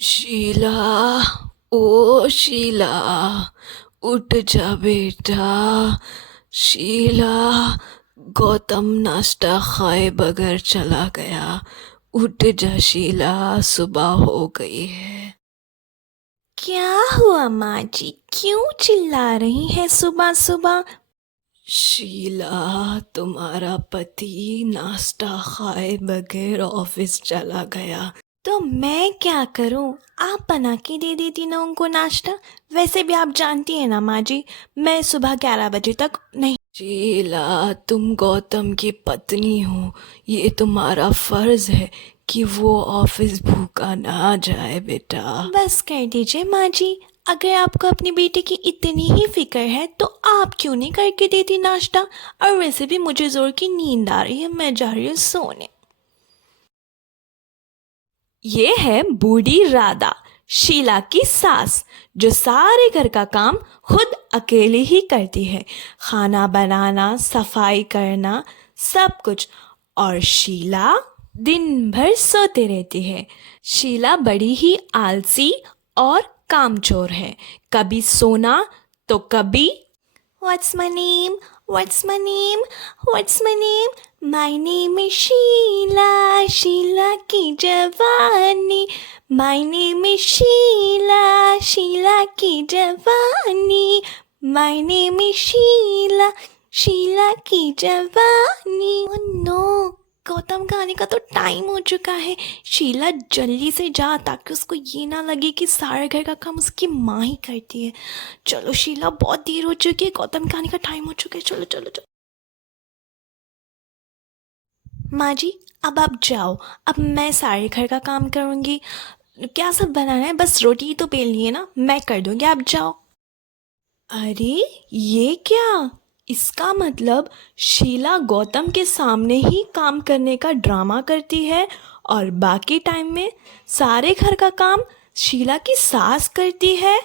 शीला, ओ शीला, उठ जा बेटा। शीला, गौतम नाश्ता खाए बगैर चला गया। उठ जा शीला, सुबह हो गई है। क्या हुआ माँ जी? क्यों चिल्ला रही है सुबह सुबह? शीला, तुम्हारा पति नाश्ता खाए बगैर ऑफिस चला गया। तो मैं क्या करूं? आप बना के दे देती ना उनको नाश्ता। वैसे भी आप जानती हैं ना माँ जी, मैं सुबह 11 बजे तक नहीं। शीला, तुम गौतम की पत्नी हो। ये तुम्हारा फर्ज है कि वो ऑफिस भूखा ना जाए बेटा। बस कर दीजिए माँ जी। अगर आपको अपनी बेटी की इतनी ही फिक्र है तो आप क्यों नहीं करके देती नाश्ता? और वैसे भी मुझे जोर की नींद आ रही है, मैं जा रही हूँ सोने। ये है बूढ़ी राधा, शीला की सास, जो सारे घर का काम खुद अकेली ही करती है। खाना बनाना, सफाई करना, सब कुछ। और शीला दिन भर सोते रहती है। शीला बड़ी ही आलसी और कामचोर है। कभी सोना तो कभी What's my name? What's my name? What's my name? My name is Sheila, Sheila की जवानी। My name is Sheila, Sheila की जवानी। My name is Sheila, Sheila की जवानी। Oh no! गौतम का आने का तो टाइम हो चुका है। शीला जल्दी से जा ताकि उसको ये ना लगे कि सारे घर का काम उसकी माँ ही करती है। चलो शीला, बहुत देर हो चुकी है, गौतम के आने का टाइम हो चुका है। चलो चलो चलो। माँ जी, अब आप जाओ। अब मैं सारे घर का काम करूँगी। क्या सब बनाना है? बस रोटी ही तो बेलनी है ना, मैं कर दूँगी, आप जाओ। अरे ये क्या? इसका मतलब शीला गौतम के सामने ही काम करने का ड्रामा करती है और बाकी टाइम में सारे घर का काम शीला की सास करती है।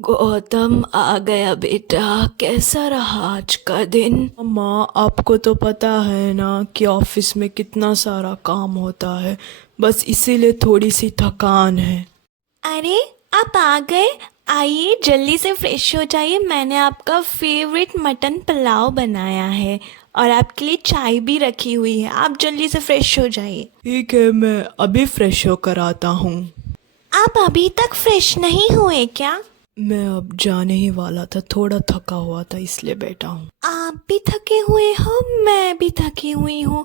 गौतम आ गया बेटा। कैसा रहा आज का दिन? माँ, आपको तो पता है ना कि ऑफिस में कितना सारा काम होता है। बस इसीलिए थोड़ी सी थकान है। अरे आप आ गए। आइए जल्दी से फ्रेश हो जाइए। मैंने आपका फेवरेट मटन पुलाव बनाया है और आपके लिए चाय भी रखी हुई है। आप जल्दी से फ्रेश हो जाइए। ठीक है, मैं अभी फ्रेश होकर आता हूँ। आप अभी तक फ्रेश नहीं हुए क्या? मैं अब जाने ही वाला था, थोड़ा थका हुआ था इसलिए बैठा हूँ। आप भी थके हुए हो, मैं भी थकी हुई हूँ।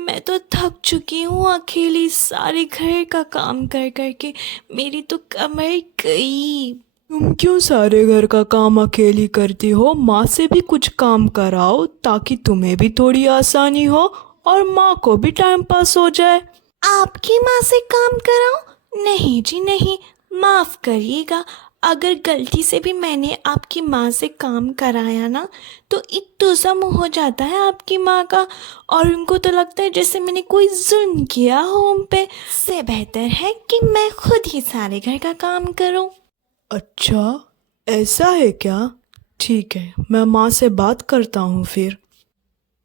मैं तो थक चुकी हूँ अकेली सारे घर का काम कर कर के। मेरी तो कमर गई। तुम क्यों सारे घर का काम अकेली करती हो? माँ से भी कुछ काम कराओ ताकि तुम्हें भी थोड़ी आसानी हो और माँ को भी टाइम पास हो जाए। आपकी माँ से काम कराऊं? नहीं जी नहीं, माफ़ करिएगा। अगर गलती से भी मैंने आपकी माँ से काम कराया ना तो इत्तुज़म हो जाता है आपकी माँ का, और उनको तो लगता है जैसे मैंने कोई जुल्म किया हो उन पे। इससे बेहतर है कि मैं खुद ही सारे घर का काम करूं। अच्छा, ऐसा है क्या? ठीक है, मैं माँ से बात करता हूँ फिर।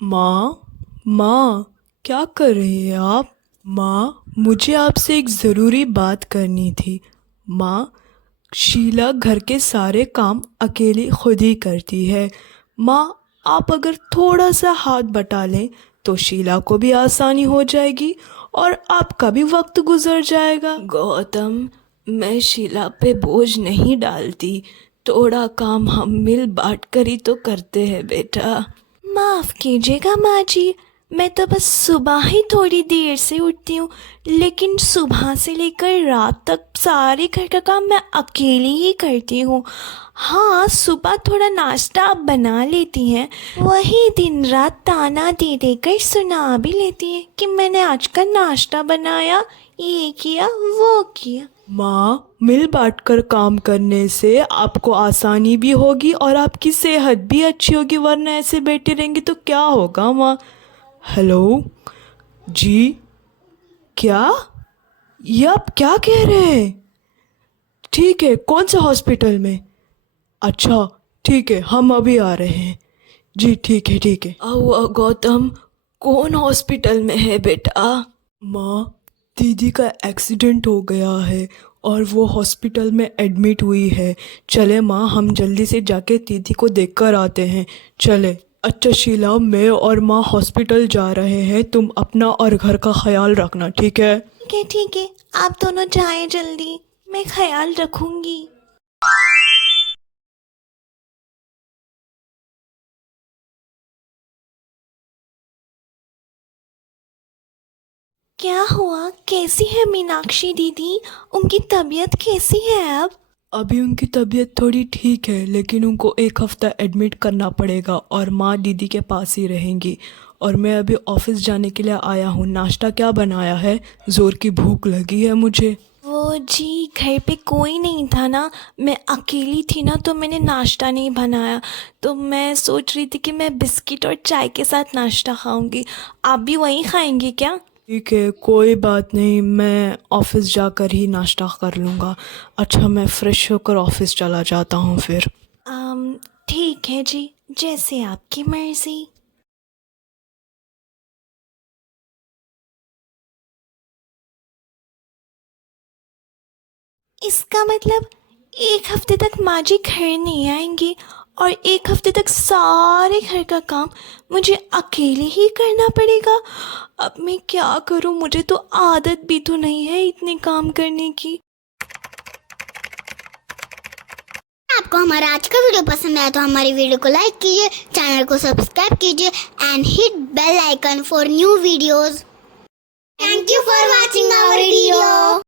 माँ, माँ, क्या कर रही है आप? माँ, मुझे आपसे एक ज़रूरी बात करनी थी। माँ, शीला घर के सारे काम अकेली खुद ही करती है। माँ, आप अगर थोड़ा सा हाथ बटा लें तो शीला को भी आसानी हो जाएगी और आपका भी वक्त गुजर जाएगा। गौतम, मैं शीला पे बोझ नहीं डालती। थोड़ा काम हम मिल बांट कर ही तो करते हैं बेटा। माफ़ कीजिएगा माँ जी, मैं तो बस सुबह ही थोड़ी देर से उठती हूँ, लेकिन सुबह से लेकर रात तक सारे घर का काम मैं अकेली ही करती हूँ। हाँ, सुबह थोड़ा नाश्ता आप बना लेती हैं, वही दिन रात ताना दे देकर सुना भी लेती हैं कि मैंने आज का नाश्ता बनाया, ये किया वो किया। माँ, मिल बांट कर काम करने से आपको आसानी भी होगी और आपकी सेहत भी अच्छी होगी, वरना ऐसे बैठे रहेंगे तो क्या होगा माँ? हेलो जी, क्या? ये आप क्या कह रहे हैं? ठीक है, कौन सा हॉस्पिटल में? अच्छा, ठीक है, हम अभी आ रहे हैं। जी ठीक है, ठीक है। आओ गौतम, कौन हॉस्पिटल में है बेटा? माँ, दीदी का एक्सीडेंट हो गया है और वो हॉस्पिटल में एडमिट हुई है। चले माँ, हम जल्दी से जाके दीदी को देखकर आते हैं। चले। अच्छा शीला, मैं और माँ हॉस्पिटल जा रहे हैं, तुम अपना और घर का ख्याल रखना, ठीक है? ठीक है, आप दोनों जाएं जल्दी, मैं ख्याल रखूंगी। क्या हुआ? कैसी है मीनाक्षी दीदी? उनकी तबीयत कैसी है अब? अभी उनकी तबीयत थोड़ी ठीक है, लेकिन उनको 1 हफ्ता एडमिट करना पड़ेगा और माँ दीदी के पास ही रहेंगी। और मैं अभी ऑफिस जाने के लिए आया हूँ। नाश्ता क्या बनाया है? ज़ोर की भूख लगी है मुझे। वो जी, घर पे कोई नहीं था ना, मैं अकेली थी ना, तो मैंने नाश्ता नहीं बनाया। तो मैं सोच रही थी कि मैं बिस्किट और चाय के साथ नाश्ता खाऊंगी। आप भी वही खाएंगे क्या? ठीक है, कोई बात नहीं, मैं ऑफिस जाकर ही नाश्ता कर लूँगा। अच्छा, मैं फ़्रेश होकर ऑफिस चला जाता हूँ फिर। ठीक है जी, जैसे आपकी मर्जी। इसका मतलब 1 हफ्ते तक माँ जी घर नहीं आएंगी और 1 हफ्ते तक सारे घर का काम मुझे अकेले ही करना पड़ेगा। अब मैं क्या करूँ? मुझे तो आदत भी तो नहीं है इतने काम करने की। आपको हमारा आज का वीडियो पसंद आया तो हमारी वीडियो को लाइक कीजिए, चैनल को सब्सक्राइब कीजिए and hit bell icon for new videos. Thank you for watching our video.